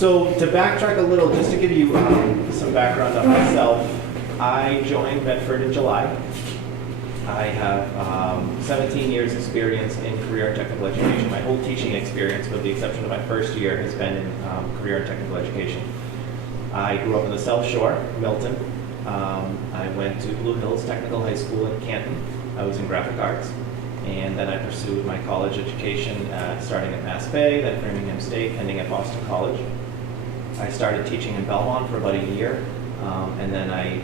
So to backtrack a little, just to give you some background on myself, I joined Medford in July. I have 17 years experience in career and technical education. My whole teaching experience, with the exception of my first year, has been in career and technical education. I grew up in the South Shore, Milton. I went to Blue Hills Technical High School in Canton. I was in graphic arts. And then I pursued my college education, starting at Mass Bay, then Framingham State, ending at Boston College. I started teaching in Belmont for about a year, and then I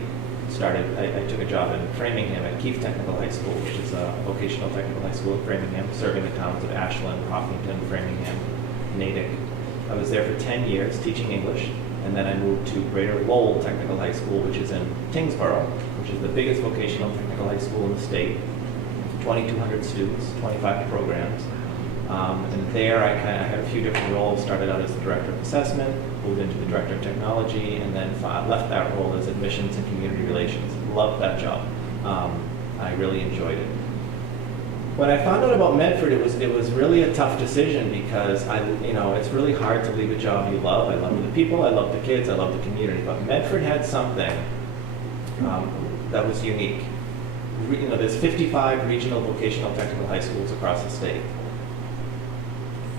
took a job in Framingham at Keefe Technical High School, which is a vocational technical high school in Framingham, serving the towns of Ashland, Hopkinton, Framingham, Natick. I was there for 10 years teaching English, and then I moved to Greater Lowell Technical High School, which is in Tingsboro, which is the biggest vocational technical high school in the state. 2,200 students, 25 programs. And there I had a few different roles. Started out as the director of assessment, moved into the director of technology, and then left that role as admissions and community relations. Loved that job. I really enjoyed it. When I found out about Medford, it was really a tough decision because it's really hard to leave a job you love. I love the people, I love the kids, I love the community. But Medford had something that was unique. There's 55 regional vocational technical high schools across the state.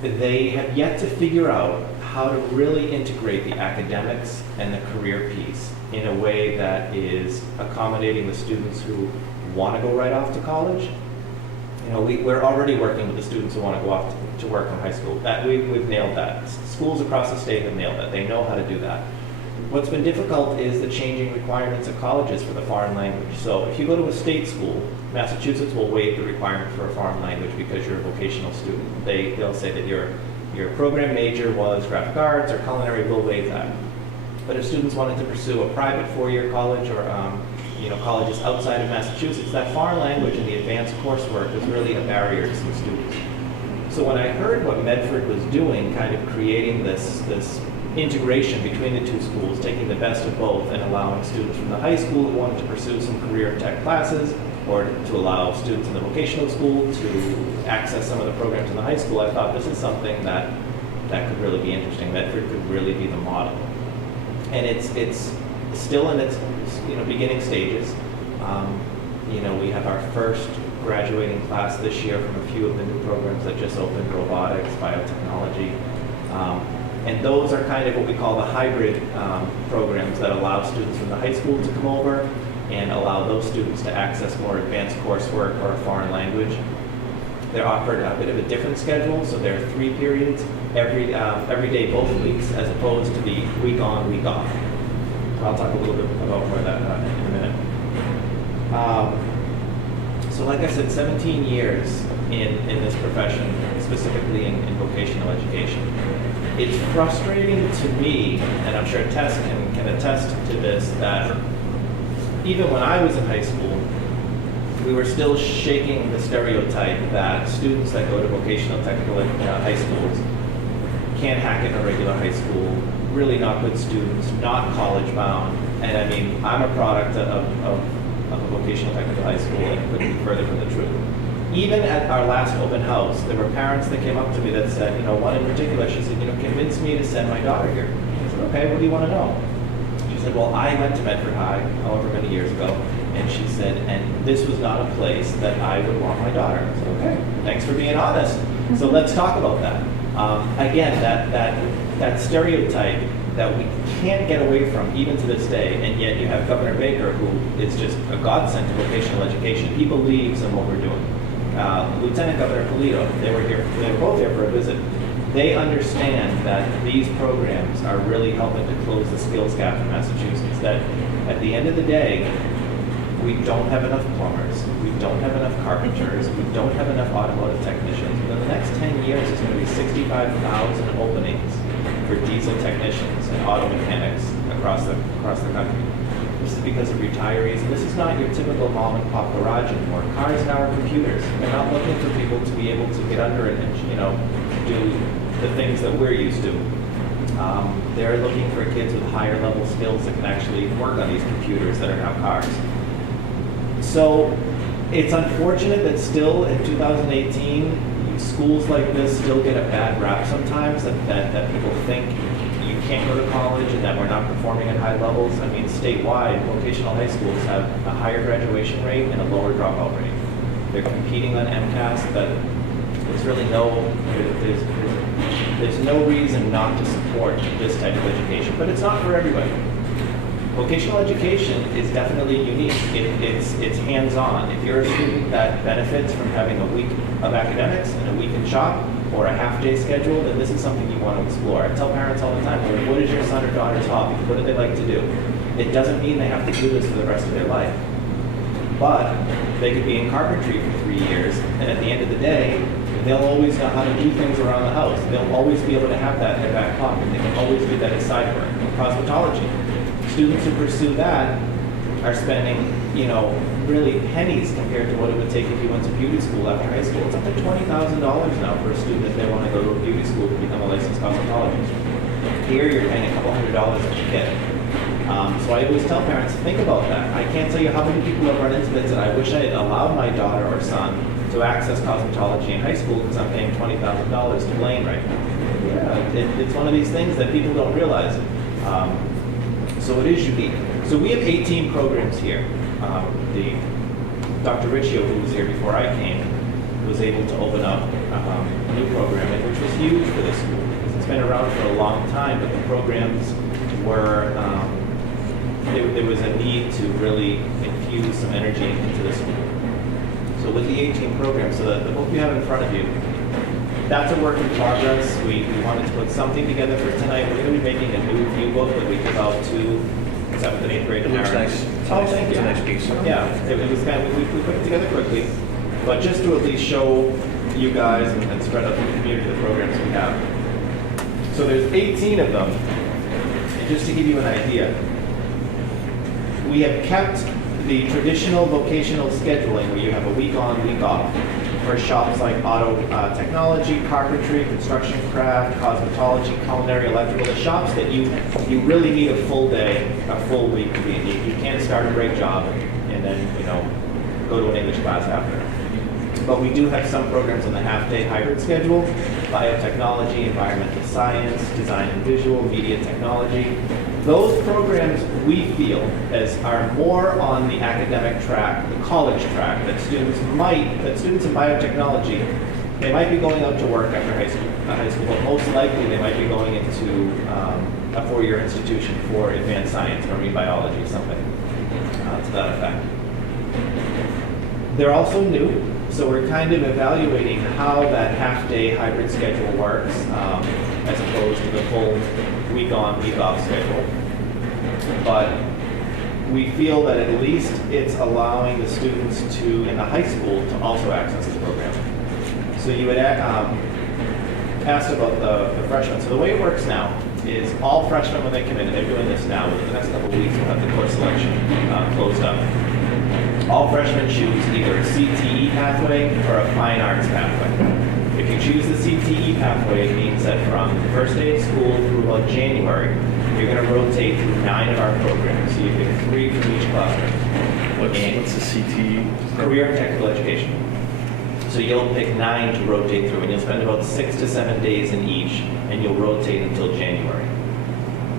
They have yet to figure out how to really integrate the academics and the career piece in a way that is accommodating the students who want to go right off to college. We're already working with the students who want to go off to work in high school. We've nailed that. Schools across the state have nailed that. They know how to do that. What's been difficult is the changing requirements of colleges for the foreign language. So if you go to a state school, Massachusetts will waive the requirement for a foreign language because you're a vocational student. They'll say that your program major was graphic arts or culinary, will waive that. But if students wanted to pursue a private four-year college or colleges outside of Massachusetts, that foreign language and the advanced coursework was really a barrier to some students. So when I heard what Medford was doing, kind of creating this integration between the two schools, taking the best of both and allowing students from the high school who wanted to pursue some career and tech classes, or to allow students in the vocational school to access some of the programs in the high school, I thought this is something that could really be interesting. Medford could really be the model. And it's still in its beginning stages. We have our first graduating class this year from a few of the new programs that just opened, robotics, biotechnology. And those are kind of what we call the hybrid programs that allow students from the high school to come over and allow those students to access more advanced coursework or a foreign language. They're offered a bit of a different schedule, so there are 3 periods every day, both weeks, as opposed to the week on, week off. I'll talk a little bit about more of that in a minute. So like I said, 17 years in this profession, specifically in vocational education. It's frustrating to me, and I'm sure Tess can attest to this, that even when I was in high school, we were still shaking the stereotype that students that go to vocational technical high schools can't hack it in a regular high school, really not good students, not college bound. And I mean, I'm a product of a vocational technical high school, and couldn't be further from the truth. Even at our last open house, there were parents that came up to me that said, one in particular, she said, convince me to send my daughter here. I said, okay, what do you want to know? She said, well, I went to Medford High, however many years ago, and she said, and this was not a place that I would want my daughter. I said, okay, thanks for being honest. So let's talk about that. Again, that stereotype that we can't get away from even to this day, and yet you have Governor Baker, who is just a godsend to vocational education. He believes in what we're doing. Lieutenant Governor Polito, they were both here for a visit. They understand that these programs are really helping to close the skills gap in Massachusetts, that at the end of the day, we don't have enough plumbers, we don't have enough carpenters, we don't have enough automotive technicians. Within the next 10 years, there's going to be 65,000 openings for diesel technicians and auto mechanics across the country. This is because of retirees, and this is not your typical mom and pop garage anymore. Cars now are computers. They're not looking for people to be able to get under it and do the things that we're used to. They're looking for kids with higher level skills that can actually work on these computers that are now cars. So it's unfortunate that still in 2018, schools like this still get a bad rap sometimes, that people think you can't go to college and that we're not performing at high levels. I mean, statewide, vocational high schools have a higher graduation rate and a lower dropout rate. They're competing on MCAS, but there's really there's no reason not to support this type of education, but it's not for everybody. Vocational education is definitely unique. It's hands-on. If you're a student that benefits from having a week of academics and a week in shop or a half-day schedule, then this is something you want to explore. I tell parents all the time, what is your son or daughter's hobby? What do they like to do? It doesn't mean they have to do this for the rest of their life. But they could be in carpentry for 3 years, and at the end of the day, they'll always know how to do things around the house. They'll always be able to have that in their back pocket. They can always do that as side work. Cosmetology. Students who pursue that are spending, really pennies compared to what it would take if you went to beauty school after high school. It's up to $20,000 now for a student if they want to go to a beauty school to become a licensed cosmetologist. Here, you're paying a couple $100s a kid. So I always tell parents, think about that. I can't tell you how many people have run into this and I wish I had allowed my daughter or son to access cosmetology in high school because I'm paying $20,000 to Blaine right now. Yeah, it's one of these things that people don't realize. So it is unique. So we have 18 programs here. Dr. Riccio, who was here before I came, was able to open up a new program, which was huge for this school. Because it's been around for a long time, but the programs were, there was a need to really infuse some energy into the school. So with the 18 programs, so the book you have in front of you, that's a work in progress. We wanted to put something together for tonight. We're going to be making a new view book that we give out to 7th and 8th grade parents. Nice. Oh, thank you. It's a nice piece. Yeah, it was kind of, we put it together quickly, but just to at least show you guys and spread out the community the programs we have. So there's 18 of them, and just to give you an idea, we have kept the traditional vocational scheduling where you have a week on, week off for shops like auto technology, carpentry, construction craft, cosmetology, culinary, electrical, the shops that you really need a full day, a full week to be in. You can't start a great job and then, go to an English class after. But we do have some programs on the half-day hybrid schedule, biotechnology, environmental science, design and visual, media technology. Those programs we feel are more on the academic track, the college track, that students in biotechnology, they might be going out to work after high school, but most likely they might be going into a 4-year institution for advanced science, marine biology, something to that effect. They're also new, so we're kind of evaluating how that half-day hybrid schedule works as opposed to the full week-on, week-off schedule. But we feel that at least it's allowing the students in the high school to also access the program. So you had asked about the freshmen. So the way it works now is all freshmen, when they come in, and they're doing this now, within the next couple of weeks, we'll have the course selection closed up. All freshmen choose either a CTE pathway or a fine arts pathway. If you choose the CTE pathway, it means that from the first day of school through about January, you're going to rotate through 9 of our programs. So you pick 3 from each cluster. What's the CTE? Career and Technical Education. So you'll pick 9 to rotate through, and you'll spend about 6 to 7 days in each, and you'll rotate until January.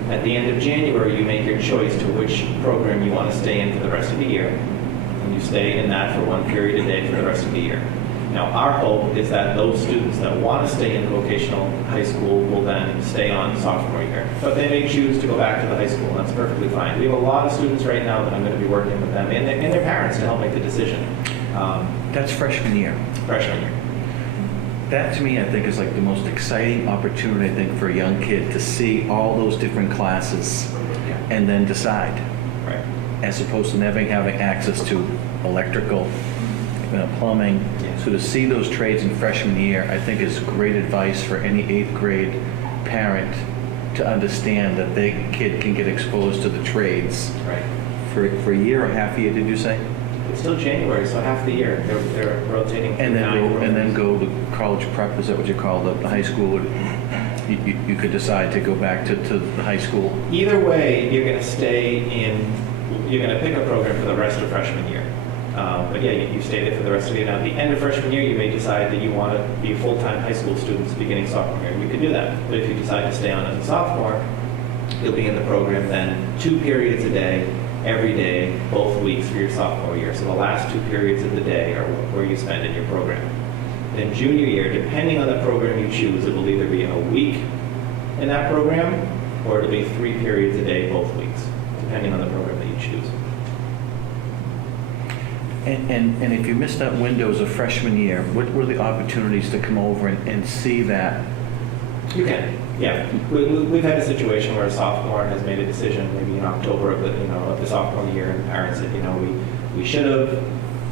At the end of January, you make your choice to which program you want to stay in for the rest of the year. And you stay in that for 1 period a day for the rest of the year. Now, our hope is that those students that want to stay in vocational high school will then stay on sophomore year. But they may choose to go back to the high school. That's perfectly fine. We have a lot of students right now that I'm going to be working with them and their parents to help make the decision. That's freshman year. Freshman year. That to me, I think, is like the most exciting opportunity, I think, for a young kid to see all those different classes and then decide. Right. As opposed to never having access to electrical, plumbing. Yeah. So to see those trades in freshman year, I think is great advice for any 8th grade parent to understand that their kid can get exposed to the trades. Right. For a year or half a year, did you say? It's still January, so half the year they're rotating. And then go to college prep. Is that what you call the high school? You could decide to go back to the high school. Either way, you're going to stay in. You're going to pick a program for the rest of freshman year. But yeah, you stay there for the rest of the year. Now, at the end of freshman year, you may decide that you want to be full-time high school students beginning sophomore year. You can do that. But if you decide to stay on as a sophomore, You'll be in the program then 2 periods a day, every day, both weeks for your sophomore year. So the last 2 periods of the day are where you spend in your program. Then junior year, depending on the program you choose, it will either be a week in that program, or it'll be 3 periods a day, both weeks, depending on the program that you choose. And if you missed that window as a freshman year, what were the opportunities to come over and see that? You can, yeah. We've had a situation where a sophomore has made a decision, maybe in October of the sophomore year, and parents said, we should have.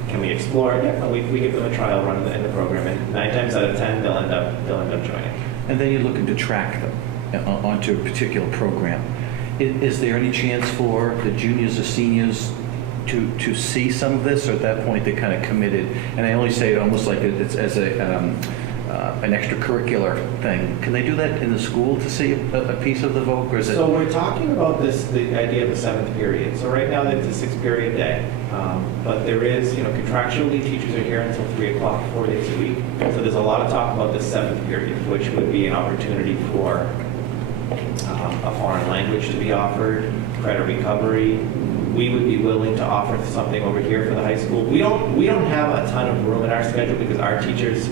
Can we explore it? Yeah, we give them a trial run in the program, and 9 times out of 10 they'll end up joining. And then you're looking to track them onto a particular program. Is there any chance for the juniors or seniors to see some of this, or at that point they're kind of committed? And I only say it almost like it's as an extracurricular thing. Can they do that in the school to see a piece of the voc, or is it? So we're talking about the idea of the 7th period. So right now it's a 6-period day, but there is, contractually teachers are here until 3 o'clock, 4 days a week. So there's a lot of talk about the 7th period, which would be an opportunity for a foreign language to be offered, credit recovery. We would be willing to offer something over here for the high school. We don't have a ton of room in our schedule because our teachers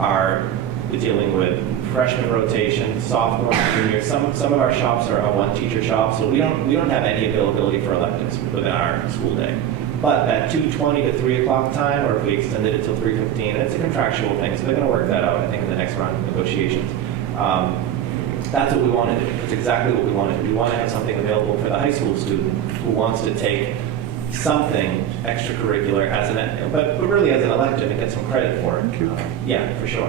are dealing with freshman rotation, sophomore, junior. Some of our shops are a 1-teacher shop, so we don't have any availability for electives within our school day. But that 2:20 to 3 o'clock time, or if we extended it till 3:15, it's a contractual thing, so they're going to work that out, I think, in the next round of negotiations. That's what we want to do. It's exactly what we want to do. We want to have something available for the high school student who wants to take something extracurricular but really as an elective and get some credit for it. Yeah, for sure.